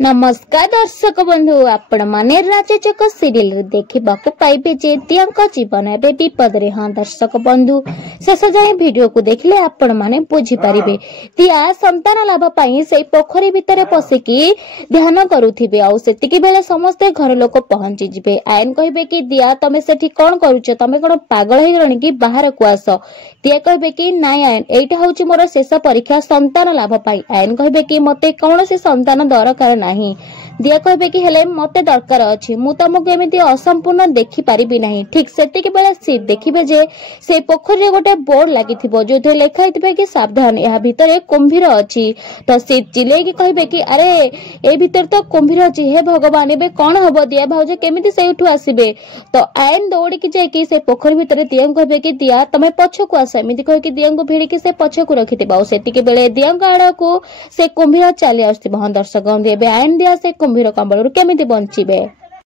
नमस्कार दर्शक बंधु आपण माने राजचक सीरियल देखा पाइबे जे दिया जीवन एवं विपद रे। हाँ दर्शक बंधु शेष जाए वीडियो को देखले आपण माने बुझी पारिबे। दिया संतान लाभ पाई से पोखरी भितर पसिकी ध्यान करुथिबे आ सेतिकी बेले समस्त घर लोक पहुंची जिबे। आयन कहबे कि दिया तमे सेठी कोन करूछ, तमे कोन पागल हे गणी कि बाहर को आस। दिया कहबे कि नाय आयन एटा होची मोर शेष परीक्षा संतान लाभ पाई। आयन कहबे कि मते कौनसी संतान दरकार नहीं। दिया कहबे कि हेले मते दरकार अछि, मु तुमको एमिति असंपूर्ण देखि पारिबि नाही। ठीक सेतिके बेले सी देखिबे जे से पोखरी गोटे बोर्ड लागिथिबो जोथे लेखा हितबे कि सावधान या भितरे कुंभीर अछि। तो सी चिले कि कहबे कि अरे ए भितर तो कुंभीर अछि, हे भगवान एबे कोन हबो, दिया भाउजे केमिति सेउठु आसीबे। तो आयन दौड़ी कि जाय कि से पोखरी भितरे दिया कहबे कि दिया तमे पछकु आस, एमिति कह कि दिया को भिड़ी कि से पछकु रखिथिबा। सेतिके बेले दिया आड़ा को से कुंभीर चली आस्थिबो। दर्शक एबे आयन दिया से कुंभीर कंबलरू केमिति बंचिबे।